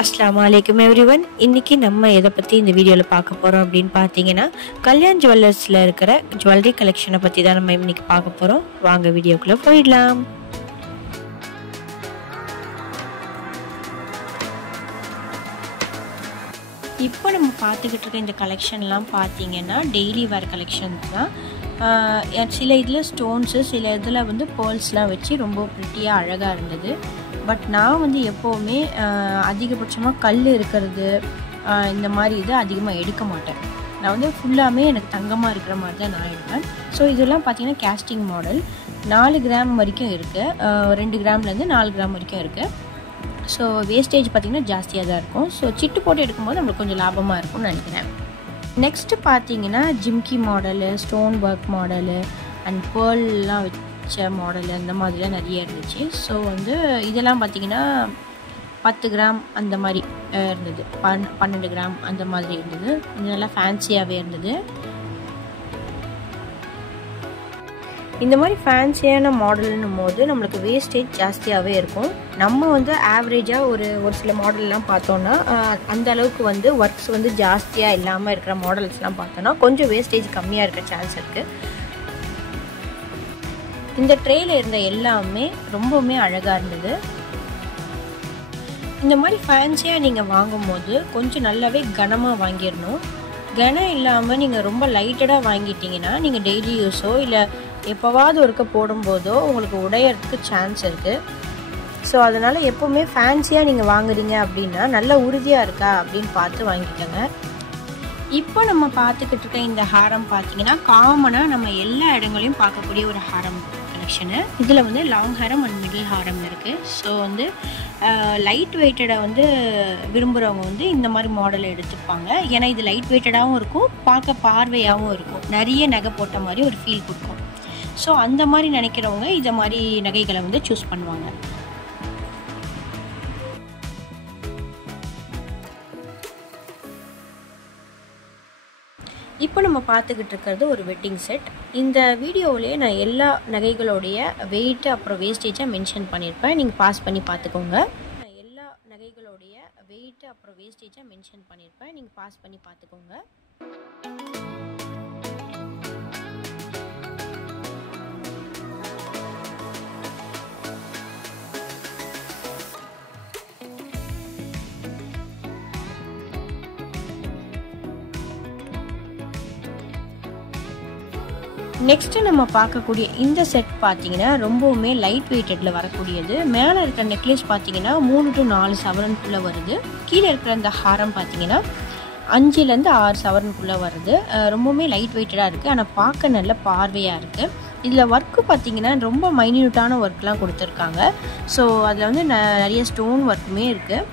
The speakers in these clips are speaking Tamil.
अस्सलामु अलैकुम एवरीवन இன்னைக்கு நம்ம எதை பத்தி இந்த வீடியோல பார்க்க போறோம் அப்படினு பாத்தீங்கன்னா கல்யாண் ஜுவல்லர்ஸ்ல இருக்கிற ஜுவல்லரி கலெக்ஷனை பத்தி தான் நம்ம இன்னைக்கு பார்க்க போறோம். வாங்க வீடியோக்குள்ள போயிடலாம். இப்போ நம்ம பார்த்துக்கிட்டு இருக்க இந்த கலெக்ஷன்லாம் பார்த்தீங்கன்னா டெய்லி வேர் கலெக்ஷன்ஸ் தான். சில இதில் ஸ்டோன்ஸு சில இதில் வந்து பேர்ல்ஸ்லாம் வச்சு ரொம்ப ப்ரிட்டியாக அழகாக இருந்தது. பட் நான் வந்து எப்போவுமே அதிகபட்சமாக கல் இருக்கிறது இந்த மாதிரி இது அதிகமாக எடுக்க மாட்டேன். நான் வந்து ஃபுல்லாமே எனக்கு தங்கமாக இருக்கிற மாதிரி தான் நான் எடுப்பேன். ஸோ இதெல்லாம் பார்த்தீங்கன்னா கேஸ்டிங் மாடல் 4 கிராம் வரைக்கும் இருக்குது. 2 கிராம்லேருந்து 4 கிராம் வரைக்கும் இருக்குது. ஸோ வேஸ்டேஜ் பார்த்திங்கன்னா ஜாஸ்தியாக தான் இருக்கும். ஸோ சிட்டு போட்டு எடுக்கும்போது நம்மளுக்கு கொஞ்சம் லாபமாக இருக்கும்னு நினைக்கிறேன். நெக்ஸ்ட்டு பார்த்தீங்கன்னா jhumki model, stone work model and பேர்ல்லாம் வச்ச மாடலு அந்த மாதிரிலாம் நிறைய இருந்துச்சு. ஸோ வந்து இதெல்லாம் பார்த்திங்கன்னா 10 கிராம் அந்த மாதிரி இருந்தது, 12 கிராம் அந்த மாதிரி இருந்தது. கொஞ்சம் நல்லா ஃபேன்சியாகவே இருந்தது. இந்த மாதிரி ஃபேன்சியான மாடல்னும் போது நம்மளுக்கு வேஸ்டேஜ் ஜாஸ்தியாகவே இருக்கும். நம்ம வந்து ஆவரேஜாக ஒரு சில மாடல்லாம் பார்த்தோன்னா அந்த அளவுக்கு வந்து ஒர்க்ஸ் வந்து ஜாஸ்தியாக இல்லாமல் இருக்கிற மாடல்ஸ்லாம் பார்த்தோன்னா கொஞ்சம் வேஸ்டேஜ் கம்மியாக இருக்க சான்ஸ் இருக்குது. இந்த ட்ரேயில் இருந்த எல்லாமே ரொம்பவுமே அழகாக இருந்தது. இந்த மாதிரி ஃபேன்சியாக நீங்கள் வாங்கும்போது கொஞ்சம் நல்லாவே கனமாக வாங்கிடணும். கனம் இல்லாமல் நீங்கள் ரொம்ப லைட்டடாக வாங்கிட்டீங்கன்னா நீங்கள் டெய்லி யூஸோ இல்லை எப்போவாவது ஒருக்க போடும்போதோ உங்களுக்கு உடையறதுக்கு சான்ஸ் இருக்குது. ஸோ அதனால் எப்போவுமே ஃபேன்சியாக நீங்கள் வாங்குறீங்க அப்படின்னா நல்ல உறுதியாக இருக்கா அப்படின்னு பார்த்து வாங்கிக்கோங்க. இப்போ நம்ம பார்த்துக்கிட்டு இருக்க இந்த ஹாரம் பார்த்தீங்கன்னா காமனாக நம்ம எல்லா இடங்களையும் பார்க்கக்கூடிய ஒரு ஹாரம் கலெக்ஷனு. இதில் வந்து லாங் ஹாரம் அண்ட் மிடில் ஹாரம் இருக்குது. ஸோ வந்து லைட் வெயிட்டடை வந்து விரும்புகிறவங்க வந்து இந்த மாதிரி மாடலை எடுத்துப்பாங்க. ஏன்னா இது லைட் வெயிட்டடாகவும் இருக்கும், பார்க்க பார்வையாகவும் இருக்கும், நிறைய நகை போட்ட மாதிரி ஒரு ஃபீல் கொடுக்கும். ஸோ அந்த மாதிரி நினைக்கிறவங்க இதை மாதிரி நகைகளை வந்து சூஸ் பண்ணுவாங்க. இப்போ நம்ம பார்த்துக்கிட்டு இருக்கிறது ஒரு வெட்டிங் செட். இந்த வீடியோவிலேயே நான் எல்லா நகைகளுடைய வெயிட் அப்புறம் வேஸ்டேஜாக மென்ஷன் பண்ணியிருப்பேன். நீங்கள் பாஸ் பண்ணி பார்த்துக்கோங்க. நான் எல்லா நகைகளுடைய வெயிட் அப்புறம் வேஸ்டேஜாக மென்ஷன் பண்ணியிருப்பேன். நீங்கள் பாஸ் பண்ணி பார்த்துக்கோங்க. நெக்ஸ்ட்டு நம்ம பார்க்கக்கூடிய இந்த செட் பார்த்தீங்கன்னா ரொம்பவுமே லைட் வெயிட்டடில் வரக்கூடியது. மேலே இருக்கிற நெக்லஸ் பார்த்தீங்கன்னா 3 to 4 சவரனுக்குள்ளே வருது. கீழே இருக்கிற அந்த ஹாரம் பார்த்தீங்கன்னா 5லேருந்து 6 சவரனுக்குள்ளே வருது. ரொம்பவுமே லைட் வெயிட்டடாக இருக்குது, ஆனால் பார்க்க நல்ல பார்வையாக இருக்குது. இதில் ஒர்க்கு பார்த்தீங்கன்னா ரொம்ப மைன்யூட்டான ஒர்க்லாம் கொடுத்துருக்காங்க. ஸோ அதில் வந்து நிறைய ஸ்டோன் ஒர்க்குமே இருக்குது.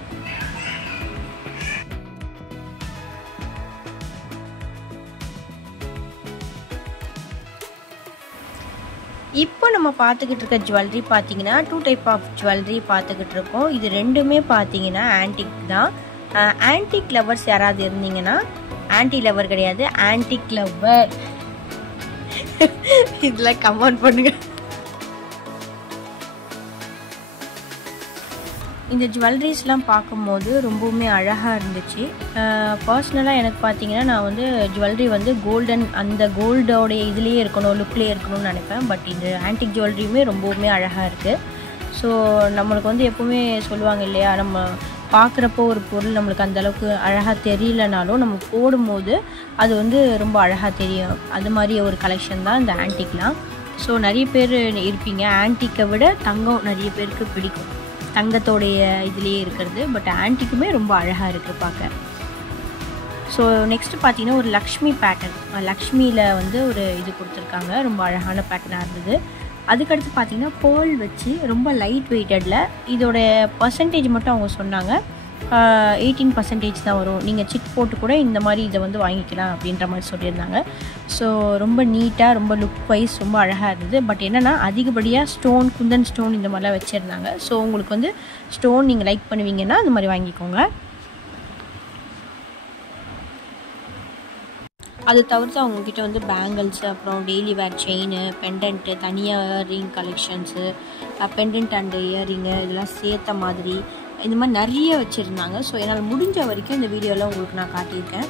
இப்போ நம்ம பார்த்துக்கிட்டு இருக்க ஜுவல்லரி பார்த்தீங்கன்னா 2 டைப் ஆஃப் ஜுவல்லரி பார்த்துக்கிட்டு இருக்கோம். இது ரெண்டுமே பார்த்தீங்கன்னா ஆன்டிக் தான். ஆன்டிக் லவர்ஸ் யாராவது இருந்தீங்கன்னா, ஆன்டி லவர் கிடையாது, ஆன்டிக் லவர் இதில் கமெண்ட் பண்ணுங்க. இந்த ஜுவல்லரிஸ்லாம் பார்க்கும்போது ரொம்பவுமே அழகாக இருந்துச்சு. பர்சனலாக எனக்கு பார்த்தீங்கன்னா நான் வந்து ஜுவல்லரி வந்து கோல்டன் அந்த கோல்டோடைய இதுலேயே இருக்கணும், லுக்லேயே இருக்கணும்னு நினைப்பேன். பட் இந்த ஆன்டிக் ஜுவல்லரியுமே ரொம்பவுமே அழகாக இருக்குது. ஸோ நம்மளுக்கு வந்து எப்போவுமே சொல்லுவாங்க இல்லையா, நம்ம பார்க்குறப்போ ஒரு பொருள் நம்மளுக்கு அந்தளவுக்கு அழகாக தெரியலனாலும் நம்ம போடும்போது அது வந்து ரொம்ப அழகாக தெரியும். அது மாதிரி ஒரு கலெக்ஷன் தான் இந்த ஆன்டிக்லாம். ஸோ நிறைய பேர் இருப்பீங்க, ஆன்டிக்கை விட தங்கம் நிறைய பேருக்கு பிடிக்கும், தங்கத்தோடைய இதுலேயே இருக்கிறது. பட் ஆன்டிக்குமே ரொம்ப அழகாக இருக்குது பார்க்க. ஸோ நெக்ஸ்ட்டு பார்த்தீங்கன்னா ஒரு லக்ஷ்மி பேட்டர்ன், லக்ஷ்மியில் வந்து ஒரு இது கொடுத்துருக்காங்க, ரொம்ப அழகான பேட்டர்னாக இருந்தது. அதுக்கடுத்து பார்த்தீங்கன்னா பேர்ல் வச்சு ரொம்ப லைட் வெயிட்டடில், இதோட பர்சன்டேஜ் மட்டும் அவங்க சொன்னாங்க 18% தான் வரும், நீங்கள் சிட் போட்டு கூட இந்த மாதிரி இதை வந்து வாங்கிக்கலாம் அப்படின்ற மாதிரி சொல்லியிருந்தாங்க. ஸோ ரொம்ப நீட்டாக ரொம்ப லுக் வைஸ் ரொம்ப அழகாக இருந்தது. பட் என்னென்னா அதிகப்படியாக ஸ்டோன், குந்தன் ஸ்டோன் இந்த மாதிரிலாம் வச்சுருந்தாங்க. ஸோ உங்களுக்கு வந்து ஸ்டோன் நீங்கள் லைக் பண்ணுவீங்கன்னா அந்த மாதிரி வாங்கிக்கோங்க. அது தவிர்த்து அவங்கக்கிட்ட வந்து பேங்கிள்ஸு, அப்புறம் டெய்லி வேர் செயின், பெண்டன்ட்டு, தனியாக earring collections, pendant and earring இதெல்லாம் சேர்த்த மாதிரி இந்த மாதிரி நிறைய வச்சுருந்தாங்க. ஸோ என்னால் முடிஞ்ச வரைக்கும் இந்த வீடியோவில் உங்களுக்கு நான் காட்டியிருக்கேன்.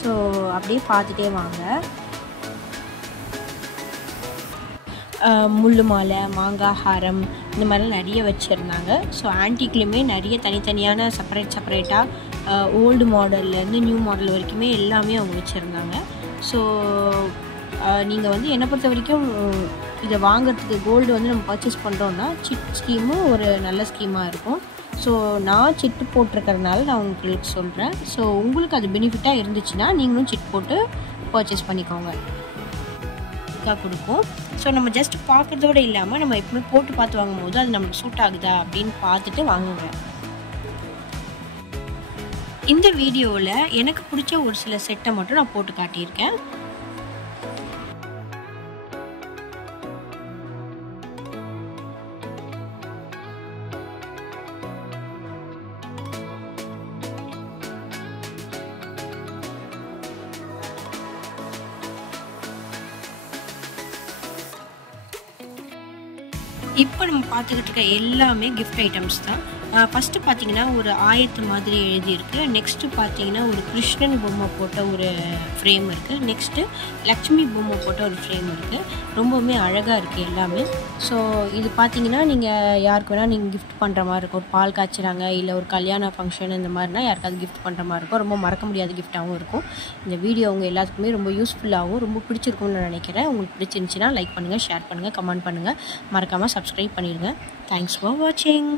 ஸோ அப்படியே பார்த்துட்டே வாங்க. முள்ளு மாலை, மாங்காய் ஹாரம் இந்த மாதிரிலாம் நிறைய வச்சுருந்தாங்க. ஸோ ஆன்டிக்லையுமே நிறைய தனித்தனியான செப்பரேட்டாக ஓல்டு மாடல்லேருந்து நியூ மாடல் வரைக்குமே எல்லாமே அவங்க வச்சுருந்தாங்க. ஸோ நீங்கள் வந்து என்னை பொறுத்த வரைக்கும் இதை வாங்கிறதுக்கு கோல்டு வந்து நம்ம பர்ச்சேஸ் பண்ணுறோன்னா சிட் ஸ்கீமும் ஒரு நல்ல ஸ்கீமாக இருக்கும். ஸோ நான் சிட்டு போட்டிருக்கறனால நான் உங்களுக்கு சொல்கிறேன். ஸோ உங்களுக்கு அது பெனிஃபிட்டாக இருந்துச்சுன்னா நீங்களும் சிட் போட்டு பர்ச்சேஸ் பண்ணிக்கோங்க, கொடுக்கும். ஸோ நம்ம ஜஸ்ட் பார்க்குறதோடு இல்லாமல் நம்ம எப்பவுமே போட்டு பார்த்து வாங்கும்போது அது நமக்கு சூட் ஆகுதா அப்படின்னு பார்த்துட்டு வாங்குங்க. இந்த வீடியோவில் எனக்கு பிடிச்ச ஒரு சில செட்டை மட்டும் நான் போட்டு காட்டியிருக்கேன். இப்போ நம்ம பார்த்துக்கிட்டு இருக்க எல்லாமே கிஃப்ட் ஐட்டம்ஸ் தான். ஃபஸ்ட்டு பார்த்தீங்கன்னா ஒரு ஆயத்து மாதிரி எழுதியிருக்கு. நெக்ஸ்ட்டு பார்த்தீங்கன்னா ஒரு கிருஷ்ணன் பொம்மை போட்ட ஒரு ஃப்ரேம் இருக்குது. நெக்ஸ்ட்டு லக்ஷ்மி பொம்மை போட்ட ஒரு ஃப்ரேம் இருக்குது. ரொம்பவுமே அழகாக இருக்குது எல்லாமே. ஸோ இது பார்த்தீங்கன்னா நீங்கள் யாருக்கு வேணால் நீங்கள் கிஃப்ட் பண்ணுற மாதிரி இருக்கும். ஒரு பால் காய்ச்சுறாங்க, இல்லை ஒரு கல்யாண ஃபங்க்ஷன் இந்த மாதிரினா யாருக்காவது கிஃப்ட் பண்ணுற மாதிரி இருக்கும். ரொம்ப மறக்க முடியாத கிஃப்ட்டாகவும் இருக்கும். இந்த வீடியோ உங்கள் எல்லாத்துக்குமே ரொம்ப யூஸ்ஃபுல்லாகவும் ரொம்ப பிடிச்சிருக்கும்னு நான் நினைக்கிறேன். உங்களுக்கு பிடிச்சிருந்துச்சின்னா லைக் பண்ணுங்கள், ஷேர் பண்ணுங்கள், கமெண்ட் பண்ணுங்கள், மறக்காமல் சப்ஸ்கிரைப் பண்ணிடுங்க. தேங்க்ஸ் ஃபார் வாட்சிங்.